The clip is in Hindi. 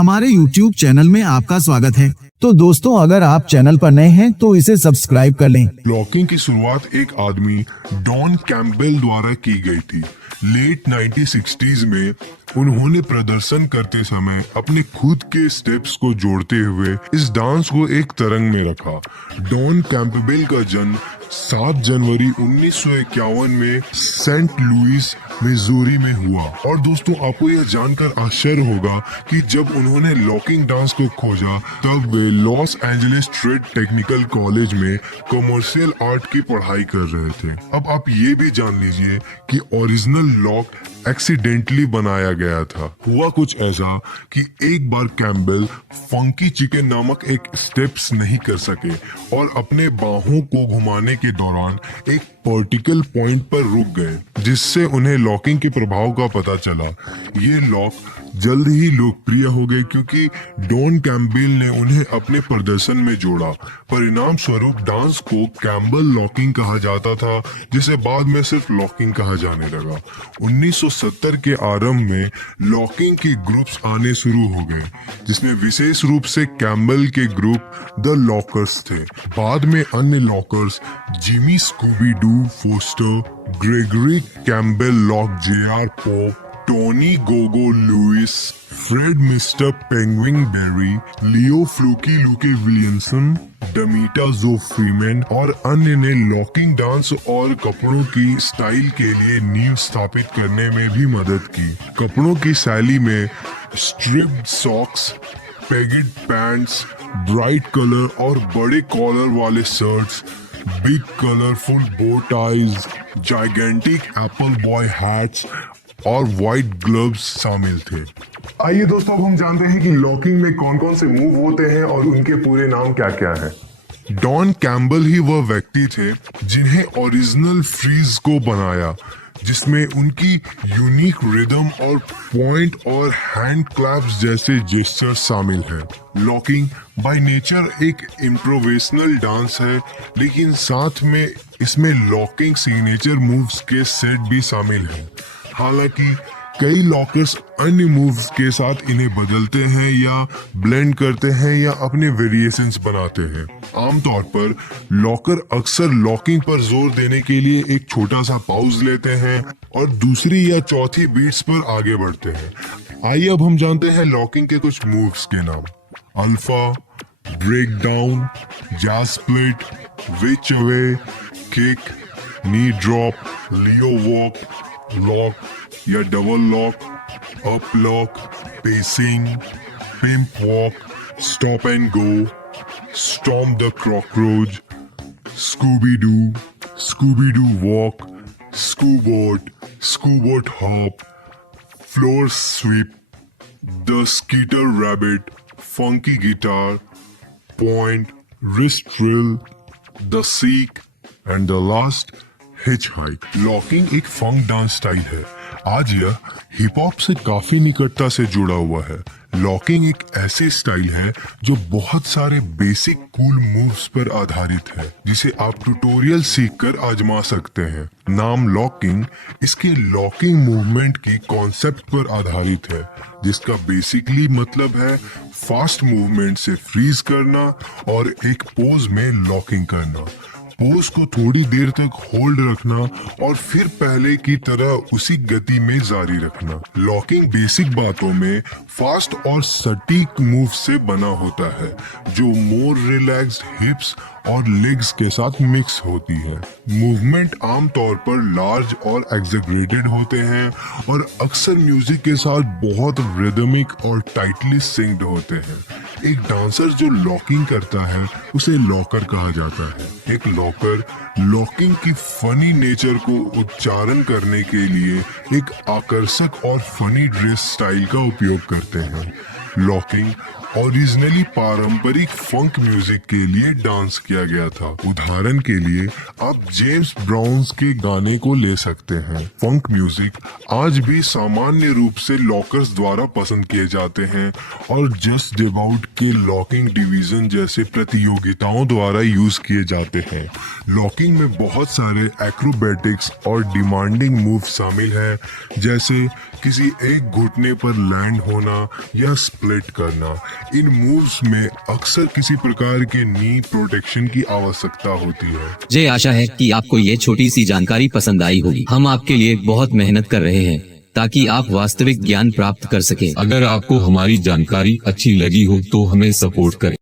हमारे YouTube चैनल में आपका स्वागत है। तो दोस्तों, अगर आप चैनल पर नए हैं तो इसे सब्सक्राइब कर लें। लॉकिंग की शुरुआत एक आदमी डॉन कैम्पबेल द्वारा की गई थी। लेट 1960s में उन्होंने प्रदर्शन करते समय अपने खुद के स्टेप्स को जोड़ते हुए इस डांस को एक तरंग में रखा। डॉन कैम्पबेल का जन्म 7 जनवरी 1951 में सेंट लुइस मिजूरी में हुआ। और दोस्तों, आपको यह जानकर आश्चर्य होगा कि जब उन्होंने लॉकिंग डांस को खोजा तब वे Los Angeles trade technical college में कमर्शियल आर्ट की पढ़ाई कर रहे थे। अब आप ये भी जान लीजिए कि ओरिजिनल लॉक एक्सीडेंटली बनाया गया था। हुआ कुछ ऐसा कि एक बार कैम्पबेल फंकी चिकन नामक एक स्टेप्स नहीं कर सके और अपने बाहों को घुमाने के दौरान एक पर्टिकल पॉइंट पर रुक गए, जिससे उन्हें लॉकिंग के प्रभाव का पता चला। ये लॉक जल्द ही लोकप्रिय हो गए क्योंकि डॉन कैम्पबेल ने उन्हें अपने प्रदर्शन में जोड़ा। परिणाम स्वरूप डांस को कैम्पबेल लॉकिंग कहा जाता था, जिसे बाद में सिर्फ लॉकिंग कहा जाने लगा। 1970 के आरंभ में लॉकिंग के ग्रुप्स आने शुरू हो गए, जिसमें विशेष रूप से कैम्पबेल के ग्रुप द लॉकर्स थे। बाद में अन्य lockers Jimmy Scooby Doo Foster, Gregory Campbell Lock, J R. Pope, Tony Gogo Lewis, Fred Mister Penguin Berry, Leo Fluky Luke Williamson, Damita Jo Freeman और अन्य ने लॉकिंग डांस और कपड़ों की स्टाइल के लिए नींव स्थापित करने में भी मदद की। कपड़ों की शैली में striped socks, pegged pants, bright colour और बड़े कॉलर वाले shirts, big colourful bow ties, gigantic apple boy hats और व्हाइट ग्लव्स शामिल थे। आइए दोस्तों, अब हम जानते हैं कि लॉकिंग में कौन कौन से मूव होते हैं और उनके पूरे नाम क्या क्या है। डॉन कैम्पबेल ही वह व्यक्ति थे जिन्हें ओरिजिनल फ्रीज को बनाया, जिसमें उनकी यूनिक रिदम और पॉइंट और हैंड क्लैप्स जैसे जेस्चर शामिल हैं। लॉकिंग बाय नेचर एक इम्प्रोवेशनल डांस है, लेकिन साथ में इसमें लॉकिंग सिग्नेचर मूव्स के सेट भी शामिल हैं। हालांकि कई लॉकर्स अन्य मूव्स के साथ इन्हें बदलते हैं या ब्लेंड करते हैं या अपने वेरिएशंस बनाते हैं। आमतौर पर लॉकर अक्सर लॉकिंग पर जोर देने के लिए एक छोटा सा पाउज लेते हैं और दूसरी या चौथी बीट्स पर आगे बढ़ते हैं। आइए अब हम जानते हैं लॉकिंग के कुछ मूव्स के नाम। Alpha, break down, jazz split, which away, kick, knee drop, Leo walk, lock या double lock, up lock, pacing, pimp walk, stop and go, stomp the cockroach, Scooby Doo walk, Scoobot hop, floor sweep, the skeeter rabbit, funky guitar, point, wrist drill, the seek and the last hitch hike. Locking एक फंक डांस स्टाइल है। आज यह हिप हॉप से काफी निकटता से जुड़ा हुआ है। लॉकिंग एक ऐसी स्टाइल है जो बहुत सारे बेसिक कूल मूव्स पर आधारित है, जिसे आप ट्यूटोरियल सीखकर आजमा सकते हैं। नाम लॉकिंग इसके लॉकिंग मूवमेंट की कॉन्सेप्ट पर आधारित है, जिसका बेसिकली मतलब है फास्ट मूवमेंट से फ्रीज करना और एक पोज में लॉकिंग करना। पोज को थोड़ी देर तक होल्ड रखना और फिर पहले की तरह उसी गति में जारी रखना। लॉकिंग बेसिक बातों में फास्ट और सटीक मूव से बना होता है, जो मोर रिलैक्स्ड हिप्स और लेग्स के साथ मिक्स होती है। मूवमेंट आमतौर पर लार्ज और एग्जेगरेटेड होते हैं और अक्सर म्यूजिक के साथ बहुत रिदमिक और टाइटली सिंक्ड होते हैं। एक डांसर जो लॉकिंग करता है उसे लॉकर कहा जाता है। एक लॉकर लॉकिंग की फनी नेचर को उच्चारण करने के लिए एक आकर्षक और फनी ड्रेस स्टाइल का उपयोग करते हैं। लॉकिंग ओरिजिनली पारंपरिक फंक म्यूजिक के लिए डांस किया गया था। उदाहरण के लिए आप जेम्स ब्राउन के गाने को ले सकते हैं। फंक म्यूजिक आज भी सामान्य रूप से लॉकर्स द्वारा पसंद किए जाते हैं और जस्ट डिबाउट के लॉकिंग डिवीजन जैसे प्रतियोगिताओं द्वारा यूज किए जाते हैं। लॉकिंग में बहुत सारे एक्रोबैटिक्स और डिमांडिंग मूव शामिल हैं, जैसे किसी एक घुटने पर लैंड होना या स्प्लिट करना। इन मूव्स में अक्सर किसी प्रकार के नी प्रोटेक्शन की आवश्यकता होती है। मुझे आशा है कि आपको ये छोटी सी जानकारी पसंद आई होगी। हम आपके लिए बहुत मेहनत कर रहे हैं ताकि आप वास्तविक ज्ञान प्राप्त कर सकें। अगर आपको हमारी जानकारी अच्छी लगी हो तो हमें सपोर्ट करें।